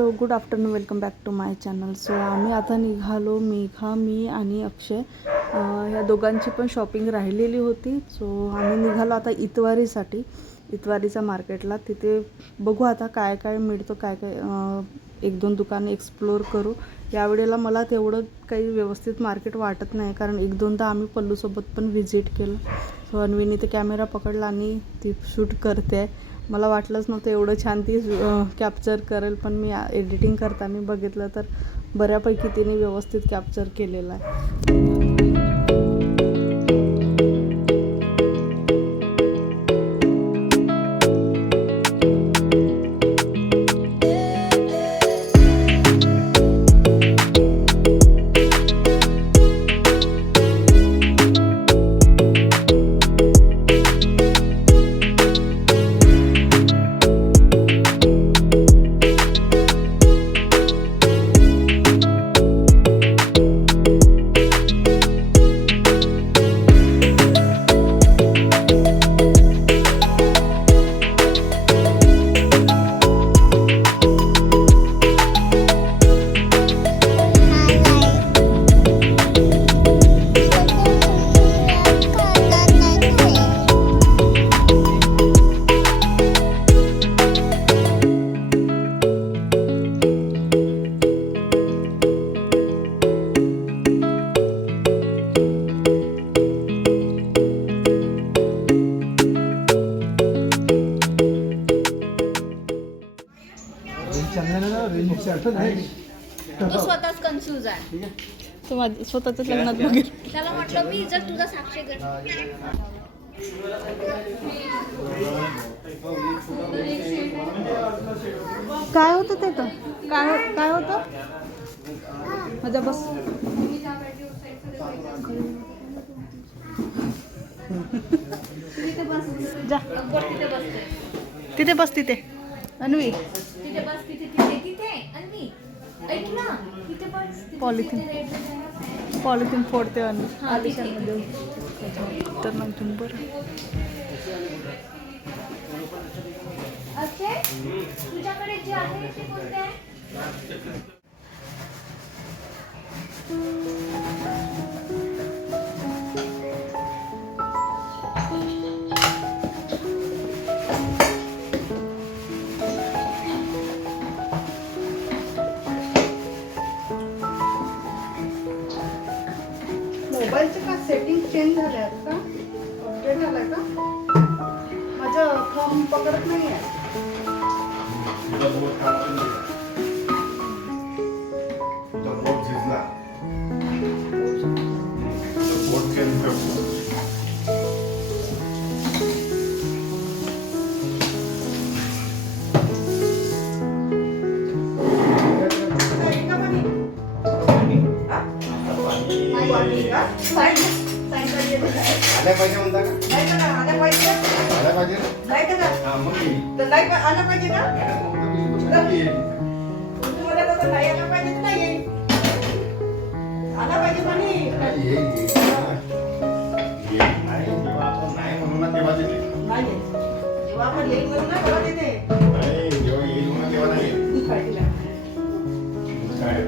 Hello good afternoon, welcome back to my channel. So आम्ही आता निघालो, मी आणि अक्षय. या दोघांची पण शॉपिंग राहिलेली होती. सो आम्ही निघालो आता इतवारीच्या मार्केटला. तिथे बघू आता काय काय मिळतं, काय काय एक दोन दुकाने एक्सप्लोअर करू. यावेळेला मला तेवढं काही व्यवस्थित मार्केट वाटत नाही, कारण एक दोनदा आम्ही पल्लूसोबत पण व्हिजिट केलं. सो अन्वीने ते कॅमेरा पकडला आणि ती शूट करते आहे. मला वाटलंच नव्हतं एवढं छान ती कॅप्चर करेल, पण मी एडिटिंग करताना बघितलं तर बऱ्यापैकी तिने व्यवस्थित कॅप्चर केलेलं आहे. तो स्वतःच कन्फ्यूज आहे. तो स्वतःच लग्नात बघितलं. त्याला म्हटलं मी जर तुझा साक्षीदार काय होतं ते तर काय होतं माझ्या बस. जा तिथे बस, तिथे अन्वी, तिथे बस, तिथे अन्वी ऐक ना, तिथे बस. पॉलिथिन फोडते अन्वी. आलिशानमध्ये तर नंतर बरं. अक्षय, तुझ्याकडे जे आहे ते कोणते आहे? मोबाईलचे का सेटिंग चेंज झाल्या आहेत का? अपडेट झाला का? माझं फॉर्म पकडत नाही आहे. आल्या पाहिजे म्हणता का? आल्या पाहिजे आल्या पाहिजे नाही का? हां मग तर नाही आलं पाहिजे का? तुम्हाला तर नाही आलं पाहिजे तर नाही आला पाहिजे म्हणे. नाही जेव्हा आपण नाही म्हणून ना तेव्हा देते. नाही जेव्हा आपण येईल म्हणून ना तेव्हा देते. नाही जेव्हा येईल म्हणून तेव्हा नाही काय.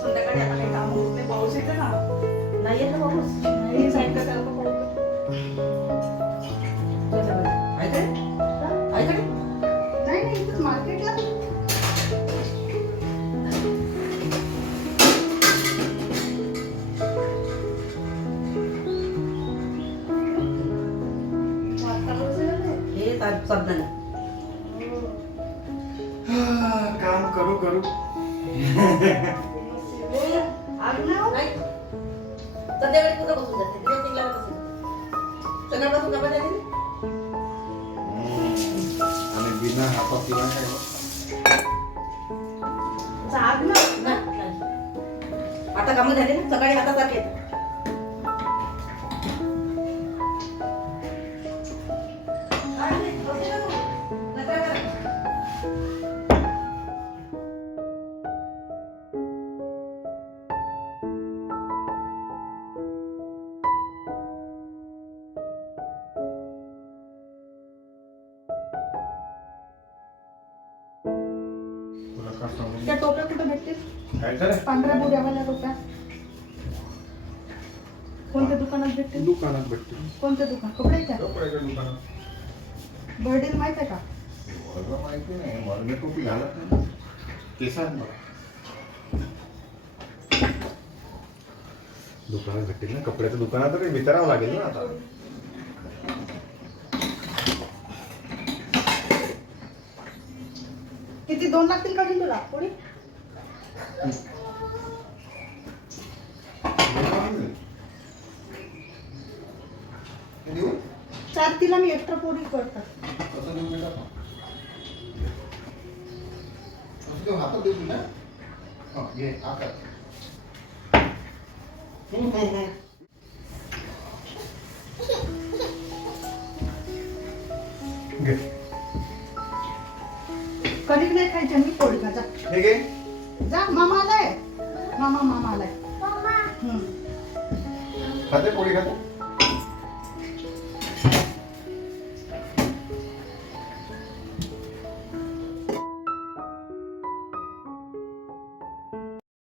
संध्याकाळी आता काही काम होत नाही, पाऊस येते ना. नाही येत ना पाऊस, नाही सायंकाळी त्याला पण पाऊस नाही इथंच मार्केटला. काम करू संध्याकाळी कुठं बसून जाते? सकाळपासून गप्पा झाली आणि बिना हातात किंवा काय आता कामं झाली ना, सकाळी हातासारखे येतात. काय झालं? 15 बुऱ्यावाल्या रुपया कोणत्या दुकानात भेटते? दुकानात भेटते. कोणत्या दुकान? कपड्याच्या? कपड्याच्या दुकानात. बर्डील माहित आहे का? वर्ग माहिती नाही, वर्ग टोपी घालत नाही. केसात मला. दुकानात भेटतील ना, कपड्याच्या दुकानात तरी विचारावं लागेल ना आता. किती 2 लागतील का तुला पोळी? हे देऊ? 4 तिला मी एक्स्ट्रा पोळी करतात. कसं देऊ बेटा? कसं देऊ? हातात देऊ तुला? हं, घे, हातात. घे. कणिक नाही खायची मी पोळी खा जा. हे घे. जा मामा आलाय. मामा आलाय. खाते पोळी खाते?